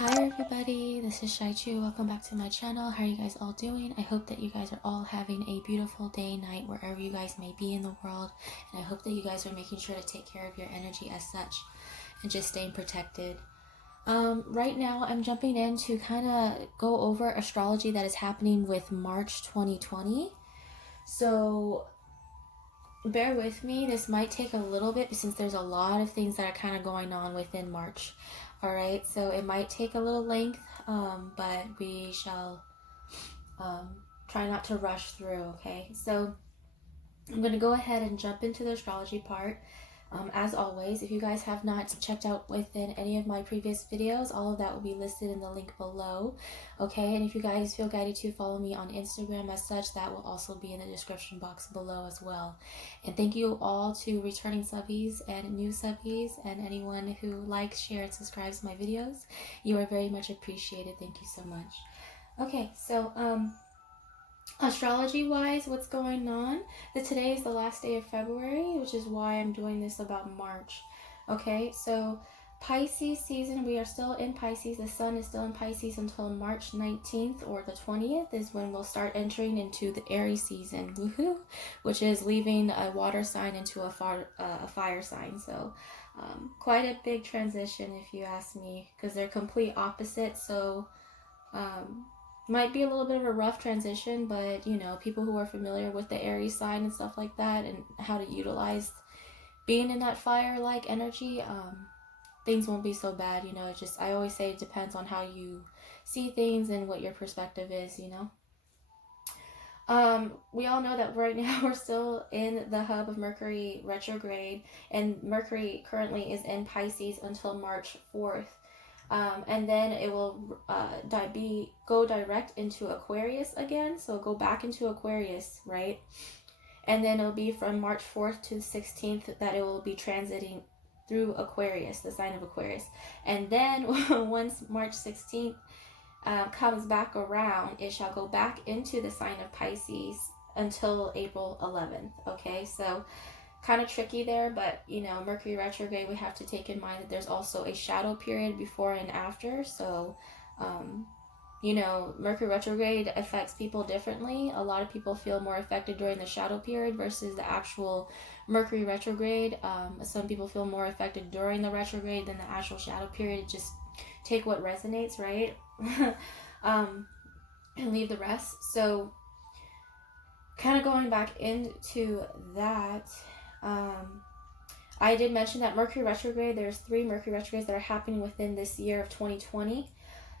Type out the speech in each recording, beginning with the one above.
Hi everybody, this is Cheychuu. Welcome back to my channel. How are you guys all doing? I hope that you guys are all having a beautiful day, night, wherever you guys may be in the world. And I hope that you guys are making sure to take care of your energy as such and just staying protected. Right now I'm jumping in to kind of go over astrology that is happening with March 2020. So bear with me. This might take a little bit since there's a lot of things that are kind of going on within March. All right, so it might take a little length, but we shall try not to rush through, okay? So I'm going to go ahead and jump into the astrology part. As always, if you guys have not checked out within any of my previous videos, all of that will be listed in the link below, okay? And if you guys feel guided to follow me on Instagram as such, that will also be in the description box below as well. And thank you all to returning subbies and new subbies and anyone who likes, shares, and subscribes to my videos. You are very much appreciated. Thank you so much. Okay, so astrology wise, what's going on? Today is the last day of February, which is why I'm doing this about March. Okay, so Pisces season, we are still in Pisces. The sun is still in Pisces until March 19th or the 20th is when we'll start entering into the Aries season, woohoo, which is leaving a water sign into a fire sign. So quite a big transition if you ask me, because they're complete opposites. So might be a little bit of a rough transition, but you know, people who are familiar with the Aries sign and stuff like that and how to utilize being in that fire-like energy, things won't be so bad, you know. It just, I always say it depends on how you see things and what your perspective is, you know. We all know that right now we're still in the hub of Mercury retrograde, and Mercury currently is in Pisces until March 4th. And then it will go direct into Aquarius again. So go back into Aquarius, right? And then it'll be from March 4th to the 16th that it will be transiting through Aquarius, the sign of Aquarius. And then once March 16th comes back around, it shall go back into the sign of Pisces until April 11th. Okay, so kind of tricky there, but you know, Mercury retrograde, we have to take in mind that there's also a shadow period before and after. So you know, Mercury retrograde affects people differently. A lot of people feel more affected during the shadow period versus the actual Mercury retrograde. Some people feel more affected during the retrograde than the actual shadow period. Just take what resonates, right? And leave the rest. So kind of going back into that, I did mention that Mercury retrograde, there's 3 Mercury retrogrades that are happening within this year of 2020.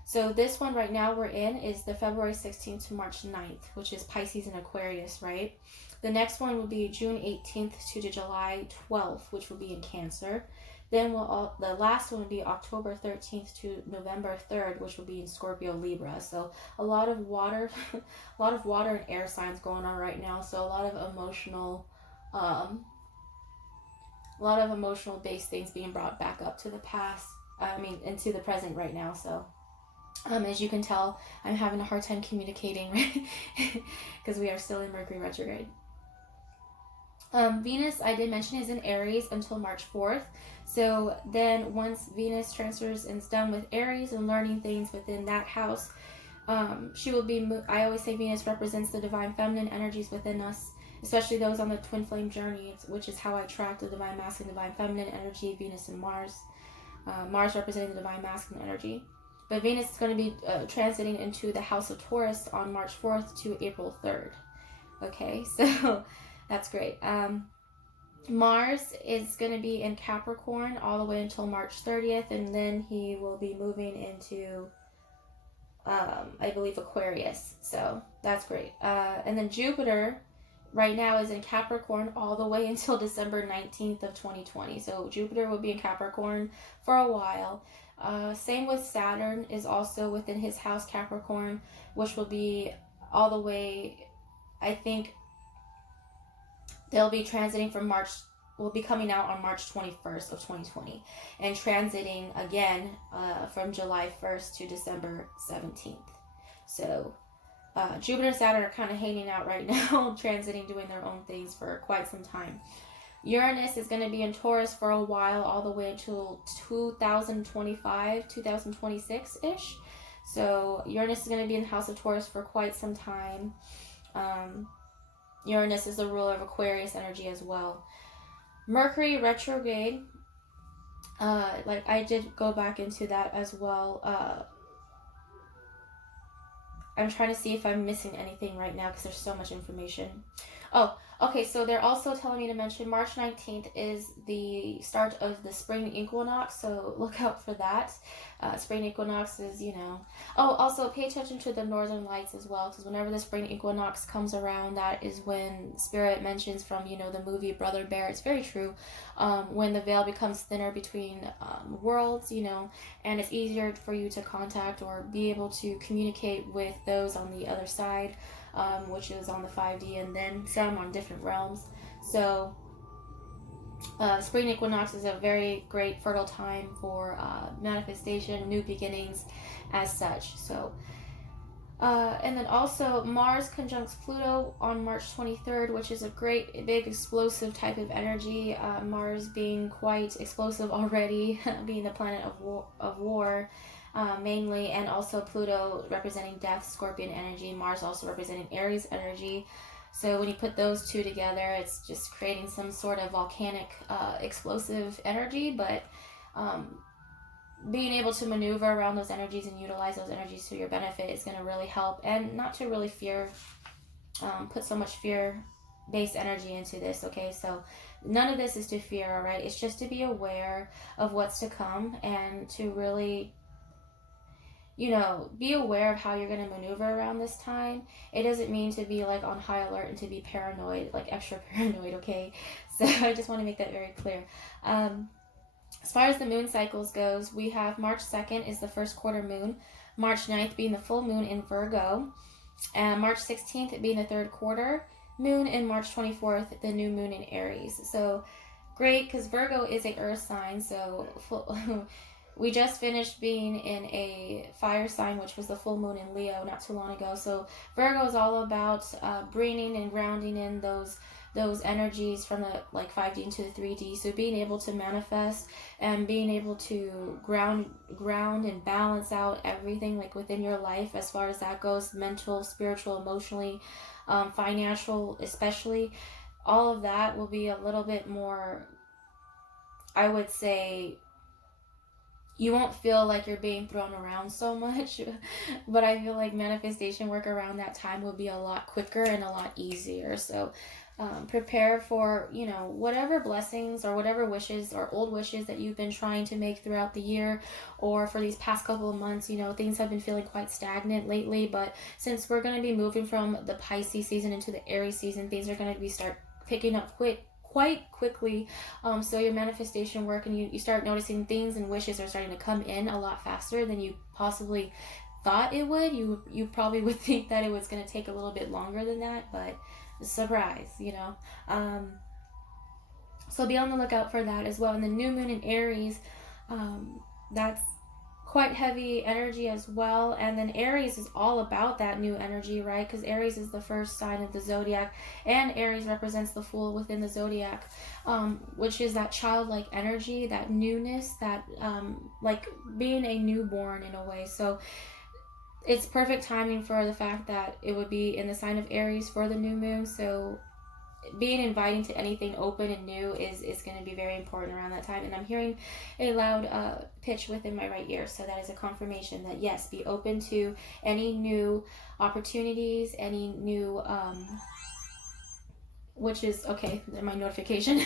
So this one right now we're in is the February 16th to March 9th, which is Pisces and Aquarius, right? The next one will be June 18th to July 12th, which will be in Cancer. Then the last one will be October 13th to November 3rd, which will be in Scorpio, Libra. So a lot of water, and air signs going on right now. So a lot of emotional based things being brought back up to the past. Into the present right now. So as you can tell, I'm having a hard time communicating, right? Because we are still in Mercury retrograde. Venus, I did mention, is in Aries until March 4th. So then once Venus transfers and is done with Aries and learning things within that house, she will be, I always say Venus represents the divine feminine energies within us, especially those on the twin flame journey, which is how I track the divine masculine, divine feminine energy, Venus and Mars. Mars representing the divine masculine energy. But Venus is going to be transiting into the house of Taurus on March 4th to April 3rd. Okay, so that's great. Mars is going to be in Capricorn all the way until March 30th, and then he will be moving into, I believe, Aquarius. So that's great. And then Jupiter right now is in Capricorn all the way until December 19th of 2020. So Jupiter will be in Capricorn for a while. Same with Saturn, is also within his house Capricorn, which will be all the way, I think they'll be transiting from will be coming out on March 21st of 2020 and transiting again from July 1st to December 17th. So Jupiter and Saturn are kind of hanging out right now, transiting, doing their own things for quite some time. Uranus is going to be in Taurus for a while, all the way until 2025, 2026-ish. So Uranus is going to be in the house of Taurus for quite some time. Uranus is the ruler of Aquarius energy as well. Mercury retrograde, like I did go back into that as well. I'm trying to see if I'm missing anything right now because there's so much information. Oh, okay, so they're also telling me to mention March 19th is the start of the spring equinox, so look out for that. Spring equinox is, you know... Oh, also pay attention to the northern lights as well, because whenever the spring equinox comes around, that is when Spirit mentions from, you know, the movie Brother Bear. It's very true. When the veil becomes thinner between worlds, you know, and it's easier for you to contact or be able to communicate with those on the other side, which is on the 5D, and then some on different realms. So spring equinox is a very great fertile time for manifestation, new beginnings as such. So and then also Mars conjuncts Pluto on March 23rd, which is a great big explosive type of energy. Mars being quite explosive already, being the planet of war mainly, and also Pluto representing death, Scorpion energy, Mars also representing Aries energy. So when you put those two together, it's just creating some sort of volcanic explosive energy, but being able to maneuver around those energies and utilize those energies to your benefit is going to really help, and not to really put so much fear-based energy into this, okay? So none of this is to fear, all right? It's just to be aware of what's to come and to really, you know, be aware of how you're going to maneuver around this time. It doesn't mean to be like on high alert and to be paranoid, like extra paranoid, okay? So I just want to make that very clear. As far as the moon cycles goes, we have March 2nd is the first quarter moon, March 9th being the full moon in Virgo, and March 16th being the third quarter moon, and March 24th the new moon in Aries. So great, because Virgo is a earth sign, so we just finished being in a fire sign, which was the full moon in Leo not too long ago. So Virgo is all about bringing and grounding in those energies from the like 5D into the 3D. So being able to manifest and being able to ground and balance out everything like within your life as far as that goes, mental, spiritual, emotionally, financial especially, all of that will be a little bit more, I would say, you won't feel like you're being thrown around so much, but I feel like manifestation work around that time will be a lot quicker and a lot easier. So prepare for, you know, whatever blessings or whatever wishes or old wishes that you've been trying to make throughout the year or for these past couple of months. You know, things have been feeling quite stagnant lately, but since we're going to be moving from the Pisces season into the Aries season, things are going to be start picking up quite quickly. So your manifestation work, and you start noticing things and wishes are starting to come in a lot faster than you possibly thought it would. You probably would think that it was going to take a little bit longer than that, but surprise, you know. So be on the lookout for that as well. And the new moon in Aries, that's quite heavy energy as well. And then Aries is all about that new energy, right? Because Aries is the first sign of the zodiac, and Aries represents the Fool within the zodiac, which is that childlike energy, that newness, that like being a newborn in a way. So it's perfect timing for the fact that it would be in the sign of Aries for the new moon. So being inviting to anything open and new is going to be very important around that time. And I'm hearing a loud pitch within my right ear, so that is a confirmation that yes, be open to any new opportunities, any new which is okay, my notification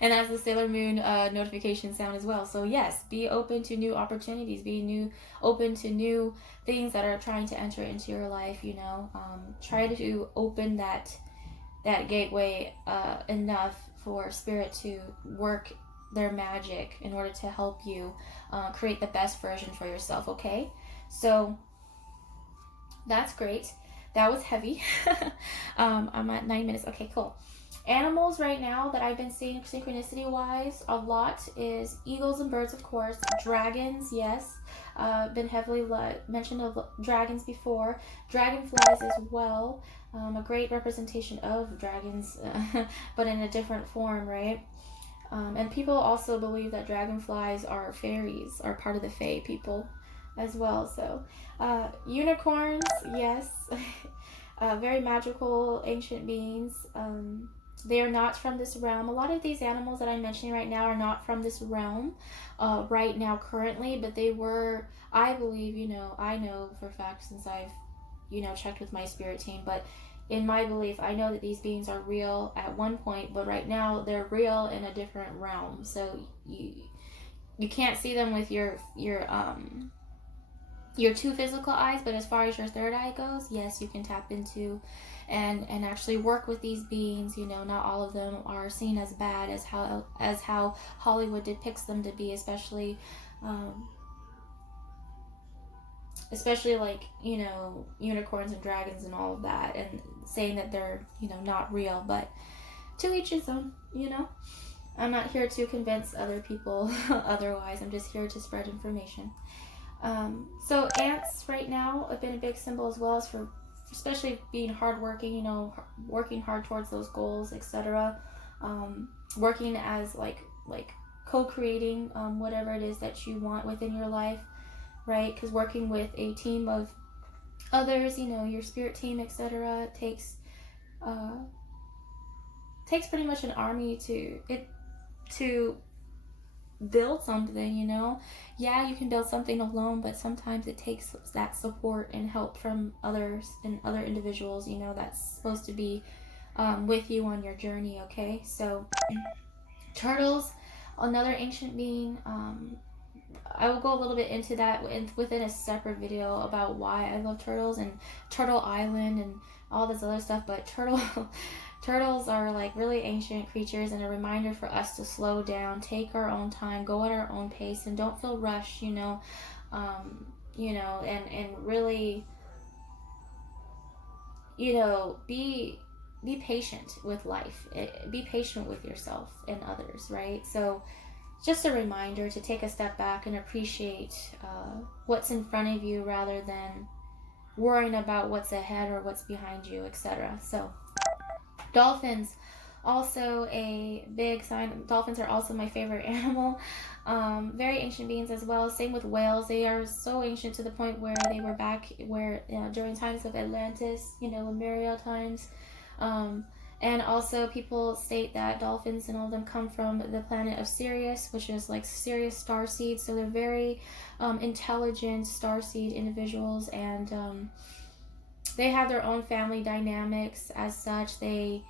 and as the Sailor Moon notification sound as well. So yes, be open to new opportunities, open to new things that are trying to enter into your life, you know. Try to open that gateway enough for Spirit to work their magic in order to help you create the best version for yourself, okay? So that's great. That was heavy. I'm at 9 minutes. Okay, cool. Animals right now that I've been seeing synchronicity wise a lot is eagles and birds, of course. Dragons, yes. Been heavily mentioned of dragons before. Dragonflies as well. A great representation of dragons, but in a different form, right? And people also believe that dragonflies are fairies, are part of the fae people as well. So unicorns, yes. Very magical ancient beings. They are not from this realm. A lot of these animals that I'm mentioning right now are not from this realm right now currently, but they were, I believe, I know for a fact since I've, checked with my spirit team, but in my belief, I know that these beings are real at one point, but right now they're real in a different realm. So you can't see them with your two physical eyes, but as far as your third eye goes, yes, you can tap into and actually work with these beings. Not all of them are seen as bad as how Hollywood depicts them to be, especially like unicorns and dragons and all of that, and saying that they're not real. But to each his own. I'm not here to convince other people otherwise. I'm just here to spread information. So ants right now have been a big symbol as well, as for especially being hardworking, working hard towards those goals, etc. Working as like co-creating whatever it is that you want within your life, right? Because working with a team of others, your spirit team, etc., takes pretty much an army to build something. Yeah, you can build something alone, but sometimes it takes that support and help from others and other individuals, that's supposed to be with you on your journey. Okay, so turtles, another ancient being. I will go a little bit into that within a separate video about why I love turtles and Turtle Island and all this other stuff, but turtles are like really ancient creatures and a reminder for us to slow down, take our own time, go at our own pace, and don't feel rushed, and really, be patient with life. Be patient with yourself and others, right? So just a reminder to take a step back and appreciate what's in front of you rather than worrying about what's ahead or what's behind you, etc. So dolphins, also a big sign. Dolphins are also my favorite animal. Very ancient beings as well. Same with whales. They are so ancient to the point where they were back during times of Atlantis, Lemuria times. And also people state that dolphins and all of them come from the planet of Sirius, which is like Sirius starseed. So they're very intelligent starseed individuals, and they have their own family dynamics as such. They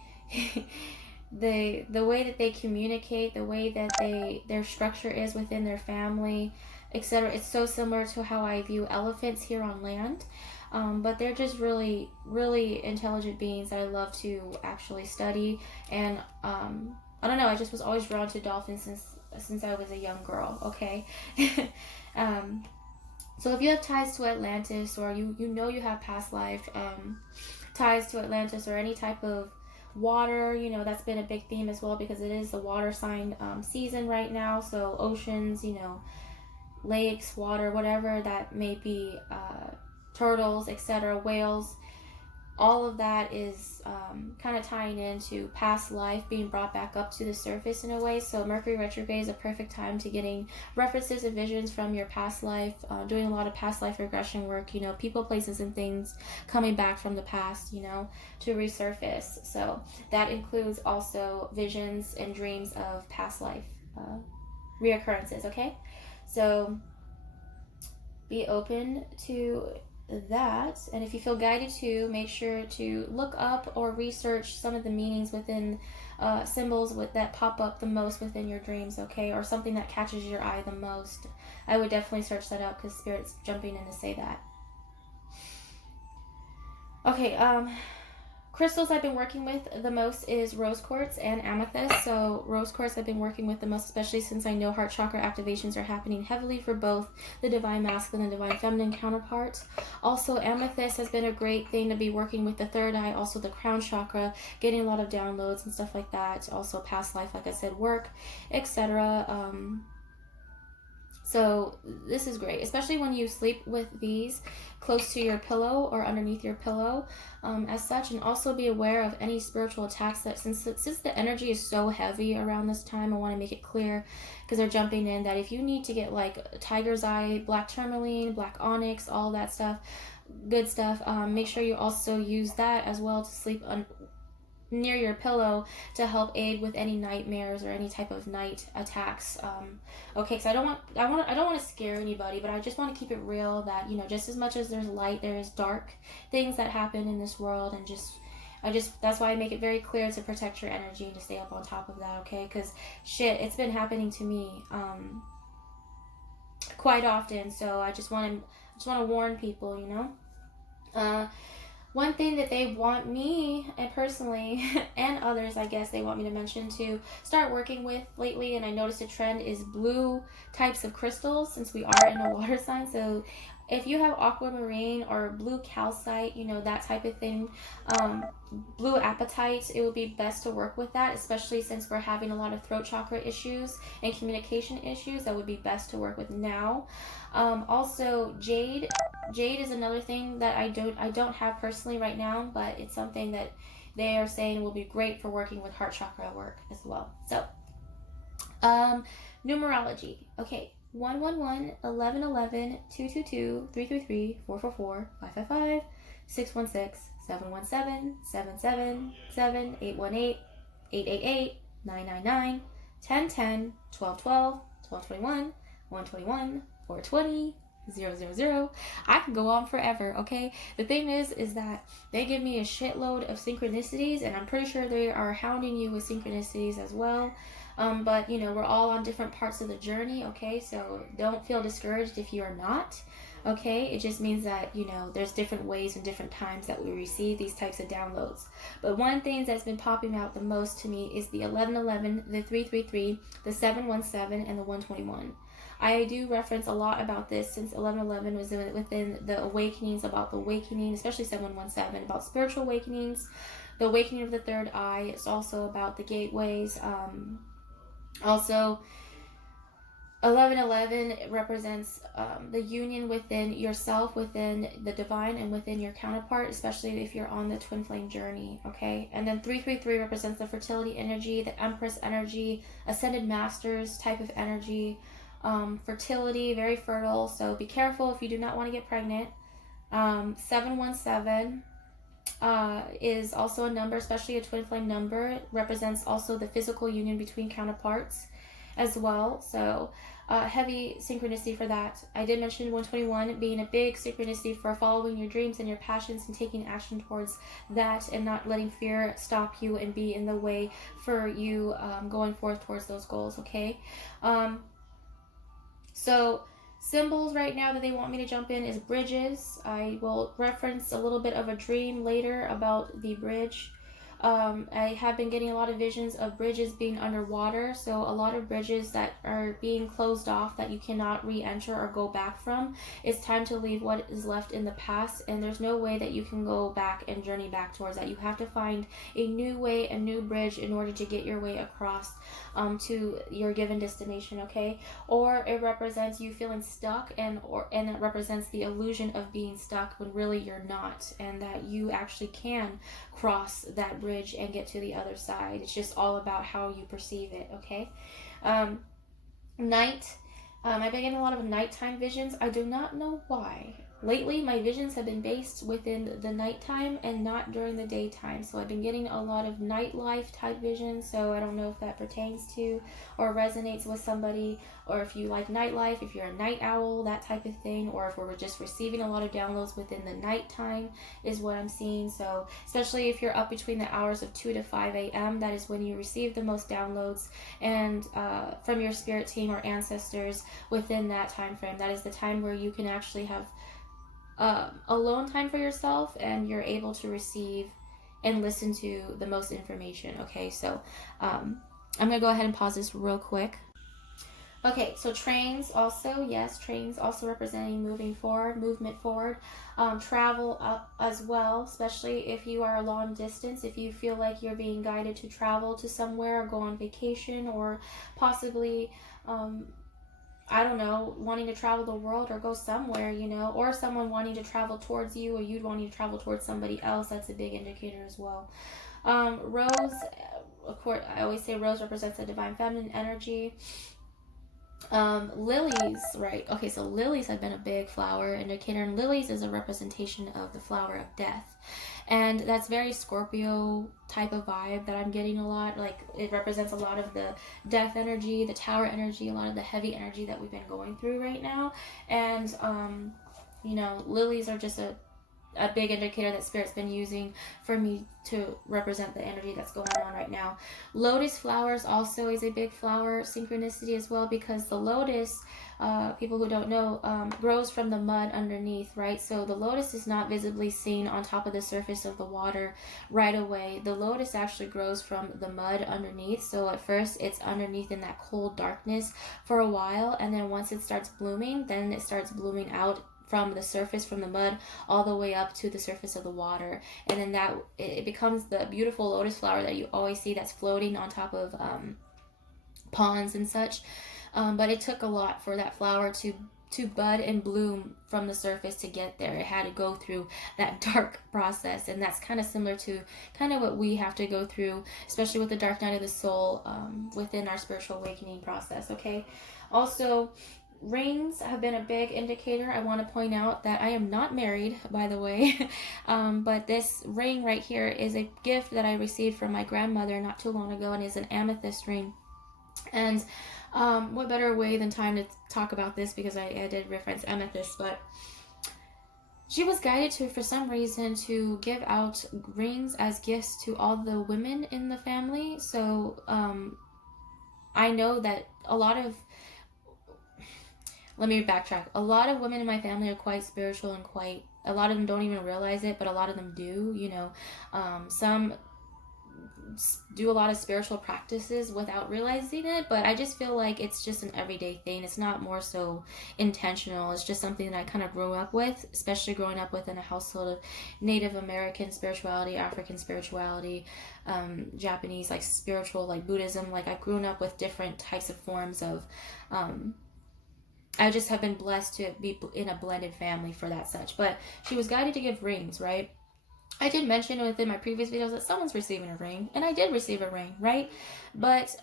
the way that they communicate, the way that their structure is within their family, etc. It's so similar to how I view elephants here on land. But they're just really, really intelligent beings that I love to actually study. And I don't know, I just was always drawn to dolphins since I was a young girl. Okay. So if you have ties to Atlantis, or you have past life ties to Atlantis, or any type of water, that's been a big theme as well, because it is the water sign season right now. So oceans, lakes, water, whatever that may be, turtles, etc., whales, all of that is kind of tying into past life being brought back up to the surface in a way. So Mercury retrograde is a perfect time to getting references and visions from your past life, doing a lot of past life regression work, people, places, and things coming back from the past, to resurface. So that includes also visions and dreams of past life reoccurrences. Okay, so be open to that, and if you feel guided to, make sure to look up or research some of the meanings within symbols that pop up the most within your dreams, okay, or something that catches your eye the most. I would definitely search that out, because Spirit's jumping in to say that. Okay, crystals I've been working with the most is rose quartz and amethyst. So rose quartz I've been working with the most, especially since I know heart chakra activations are happening heavily for both the divine masculine and divine feminine counterparts. Also, amethyst has been a great thing to be working with the third eye, also the crown chakra, getting a lot of downloads and stuff like that. Also past life, like I said, work, etc. So this is great, especially when you sleep with these close to your pillow or underneath your pillow, as such. And also be aware of any spiritual attacks that, since the energy is so heavy around this time, I want to make it clear, because they're jumping in, that if you need to get like tiger's eye, black tourmaline, black onyx, all that stuff, good stuff, make sure you also use that as well to sleep near your pillow to help aid with any nightmares or any type of night attacks. Okay, because I don't want to scare anybody, but I just want to keep it real that, you know, just as much as there's light, there is dark things that happen in this world, and that's why I make it very clear to protect your energy and to stay up on top of that. Okay, because shit, it's been happening to me quite often, so I just want to warn people, you know. One thing that they want me, and personally, and others, I guess, they want me to mention to start working with lately, and I noticed a trend, is blue types of crystals, since we are in a water sign. So if you have aquamarine or blue calcite, you know, that type of thing, blue apatite, it would be best to work with that, especially since we're having a lot of throat chakra issues and communication issues. That would be best to work with now. Also, jade is another thing that I don't have personally right now, but it's something that they are saying will be great for working with heart chakra work as well. So, numerology. Okay, 111, 1111, 222, 333, 444, 555, 616, 717, 777, 818, 888, 999, 1010, 1212, 1221, 121, 420, 000. I can go on forever, okay? The thing is that they give me a shitload of synchronicities, and I'm pretty sure they are hounding you with synchronicities as well. But, you know, we're all on different parts of the journey, okay? So don't feel discouraged if you are not, okay? It just means that, you know, there's different ways and different times that we receive these types of downloads. But one thing that's been popping out the most to me is the 1111, the 333, the 717, and the 121. I do reference a lot about this, since 1111 was within the awakenings, about the awakening, especially 717, about spiritual awakenings, the awakening of the third eye. It's also about the gateways. Also, 1111 represents the union within yourself, within the divine, and within your counterpart, especially if you're on the twin flame journey, okay? And then 333 represents the fertility energy, the empress energy, ascended masters type of energy, fertility, very fertile, so be careful if you do not want to get pregnant. 717 is also a number, especially a twin flame number. It represents also the physical union between counterparts as well, so heavy synchronicity for that. I did mention 121 being a big synchronicity for following your dreams and your passions and taking action towards that, and not letting fear stop you and be in the way for you going forth towards those goals, okay? So symbols right now that they want me to jump in is bridges. I will reference a little bit of a dream later about the bridge. I have been getting a lot of visions of bridges being underwater, so a lot of bridges that are being closed off that you cannot re-enter or go back from. It's time to leave what is left in the past, and there's no way that you can go back and journey back towards that. You have to find a new way, a new bridge, in order to get your way across to your given destination, okay? Or it represents you feeling stuck, and it represents the illusion of being stuck when really you're not, and that you actually can cross that bridge and get to the other side. It's just all about how you perceive it, okay? Night. I've been getting a lot of nighttime visions. I do not know why. Lately, my visions have been based within the nighttime and not during the daytime. So I've been getting a lot of nightlife type visions. So I don't know if that pertains to or resonates with somebody, or if you like nightlife, if you're a night owl, that type of thing, or if we're just receiving a lot of downloads within the nighttime is what I'm seeing. So especially if you're up between the hours of 2 to 5 a.m., that is when you receive the most downloads and from your spirit team or ancestors within that time frame. That is the time where you can actually have alone time for yourself, and you're able to receive and listen to the most information, okay? So I'm gonna go ahead and pause this real quick. Okay, so trains also, yes, trains also representing moving forward, movement forward, travel up as well, especially if you are a long distance, if you feel like you're being guided to travel to somewhere or go on vacation, or possibly I don't know, wanting to travel the world or go somewhere, you know, or someone wanting to travel towards you, or you wanting to travel towards somebody else. That's a big indicator as well. Rose, of course, I always say rose represents the divine feminine energy. Lilies, right? Okay, so lilies have been a big flower indicator, and lilies is a representation of the flower of death. And that's very Scorpio type of vibe that I'm getting a lot. Like, it represents a lot of the death energy, the tower energy, a lot of the heavy energy that we've been going through right now. And, you know, lilies are just a big indicator that Spirit's been using for me to represent the energy that's going on right now. Lotus flowers also is a big flower synchronicity as well, because the lotus, people who don't know, grows from the mud underneath, right? So the lotus is not visibly seen on top of the surface of the water right away. The lotus actually grows from the mud underneath. So at first it's underneath in that cold darkness for a while, and then once it starts blooming, then it starts blooming out from the surface, from the mud, all the way up to the surface of the water. And then that it becomes the beautiful lotus flower that you always see that's floating on top of ponds and such. But it took a lot for that flower to bud and bloom from the surface to get there. It had to go through that dark process, and that's kind of similar to kind of what we have to go through, especially with the dark night of the soul, within our spiritual awakening process. Okay, also, rings have been a big indicator. I want to point out that I am not married, by the way, but this ring right here is a gift that I received from my grandmother not too long ago, and is an amethyst ring. And what better way than time to talk about this, because I did reference amethyst, but she was guided to, for some reason, to give out rings as gifts to all the women in the family. So I know that let me backtrack. A lot of women in my family are quite spiritual and a lot of them don't even realize it, but a lot of them do, you know. Some do a lot of spiritual practices without realizing it, but I just feel like it's just an everyday thing. It's not more so intentional. It's just something that I kind of grew up with, especially growing up within a household of Native American spirituality, African spirituality, Japanese, like spiritual, like Buddhism. Like, I've grown up with different types of forms of I just have been blessed to be in a blended family for that such. But she was guided to give rings, right? I did mention within my previous videos that someone's receiving a ring, and I did receive a ring, right? But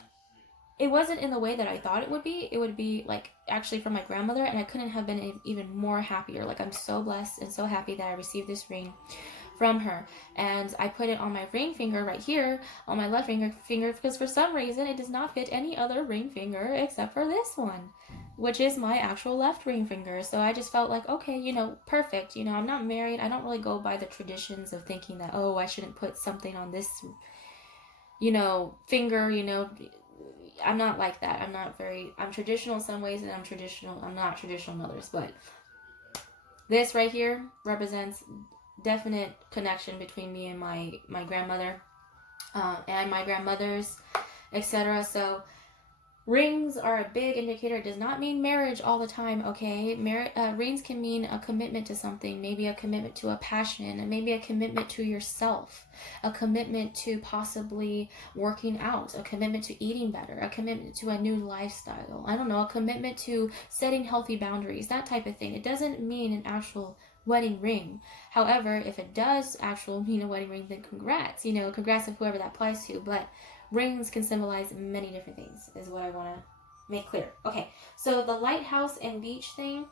it wasn't in the way that I thought it would be. It would be like actually from my grandmother, and I couldn't have been even more happier. Like, I'm so blessed and so happy that I received this ring from her, and I put it on my ring finger right here, on my left finger, because for some reason it does not fit any other ring finger except for this one, which is my actual left ring finger. So I just felt like, okay, you know, perfect. You know, I'm not married. I don't really go by the traditions of thinking that, oh, I shouldn't put something on this, you know, finger, you know. I'm not like that. I'm traditional in some ways, and I'm not traditional in others. But this right here represents definite connection between me and my grandmother, and my grandmothers, etc. So rings are a big indicator. It does not mean marriage all the time, okay? Rings can mean a commitment to something, maybe a commitment to a passion, and maybe a commitment to yourself, a commitment to possibly working out, a commitment to eating better, a commitment to a new lifestyle, I don't know, a commitment to setting healthy boundaries, that type of thing. It doesn't mean an actual wedding ring. However, if it does actually mean a wedding ring, then congrats, you know, congrats to whoever that applies to. But rings can symbolize many different things, is what I want to make clear. Okay, so the lighthouse and beach thing,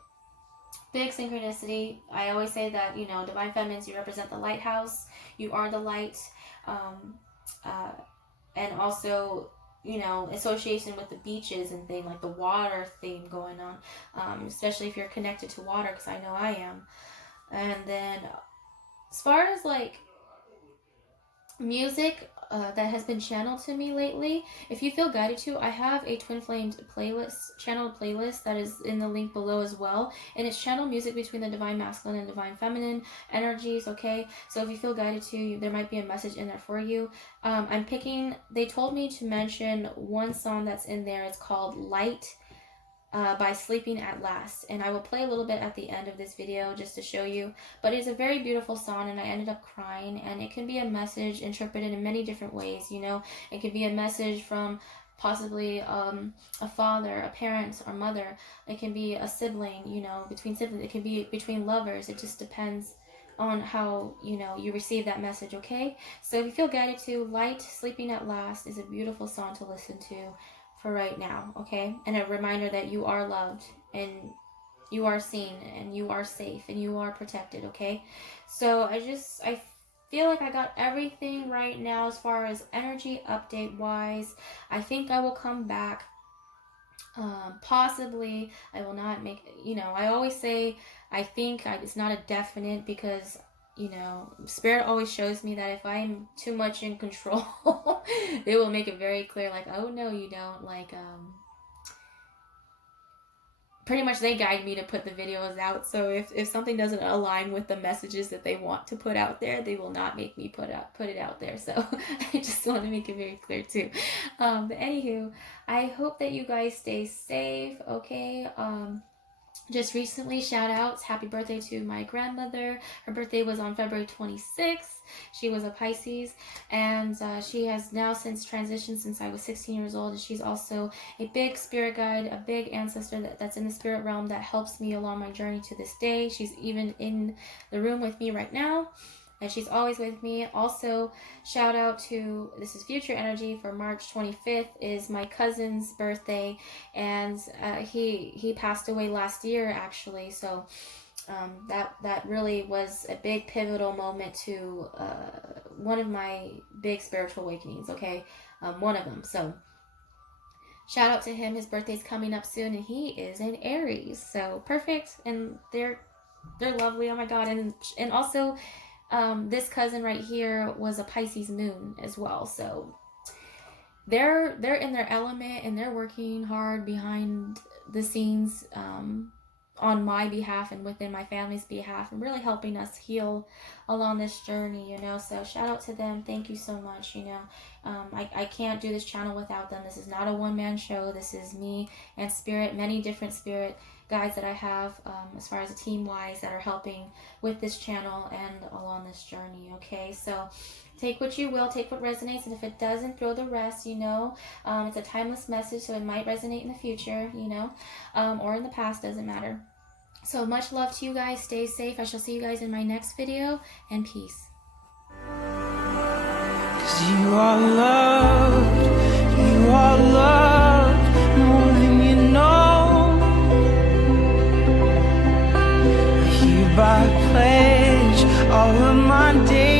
big synchronicity. I always say that, you know, divine feminines, you represent the lighthouse, you are the light, and also, you know, association with the beaches and thing, like the water theme going on, especially if you're connected to water, because I know I am. And then as far as like music that has been channeled to me lately, if you feel guided to, I have a Twin Flames channeled playlist that is in the link below as well, and it's channeled music between the divine masculine and divine feminine energies. Okay, so if you feel guided to, there might be a message in there for you. They told me to mention one song that's in there. It's called Light by Sleeping at Last, and I will play a little bit at the end of this video just to show you. But it's a very beautiful song, and I ended up crying. And it can be a message interpreted in many different ways, you know. It could be a message from possibly a father, a parent, or mother. It can be a sibling, you know, between siblings. It can be between lovers. It just depends on how, you know, you receive that message, okay? So if you feel guided to, Light Sleeping at Last is a beautiful song to listen to for right now, okay? And a reminder that you are loved, and you are seen, and you are safe, and you are protected, okay? So I feel like I got everything right now as far as energy update wise. I think I will come back. Possibly I will not make, you know, I always say I think, it's not a definite, because, you know, Spirit always shows me that if I'm too much in control, they will make it very clear, like, oh no, you don't, like, pretty much they guide me to put the videos out. So if something doesn't align with the messages that they want to put out there, they will not make me put it out there. So I just want to make it very clear too. But anywho, I hope that you guys stay safe, okay? Just recently, shout outs, happy birthday to my grandmother. Her birthday was on February 26th. She was a Pisces, and she has now since transitioned since I was 16 years old, and she's also a big spirit guide, a big ancestor that's in the spirit realm that helps me along my journey to this day. She's even in the room with me right now, and she's always with me. Also, shout out to, this is future energy, for March 25th is my cousin's birthday, and he passed away last year actually. So that really was a big pivotal moment to one of my big spiritual awakenings, okay? One of them. So shout out to him. His birthday's coming up soon, and he is an Aries, so perfect. And they're lovely, oh my god. And also this cousin right here was a Pisces moon as well, so they're in their element, and they're working hard behind the scenes on my behalf and within my family's behalf, and really helping us heal along this journey, you know. So shout out to them. Thank you so much, you know. I can't do this channel without them. This is not a one-man show. This is me and Spirit, many different spirit guides that I have as far as a team wise that are helping with this channel and along this journey, okay? So take what you will, take what resonates, and if it doesn't, throw the rest, you know. It's a timeless message, so it might resonate in the future, you know, or in the past, doesn't matter. So much love to you guys. Stay safe. I shall see you guys in my next video, and peace. 'Cause you are loved more than you know. I hereby pledge all of my days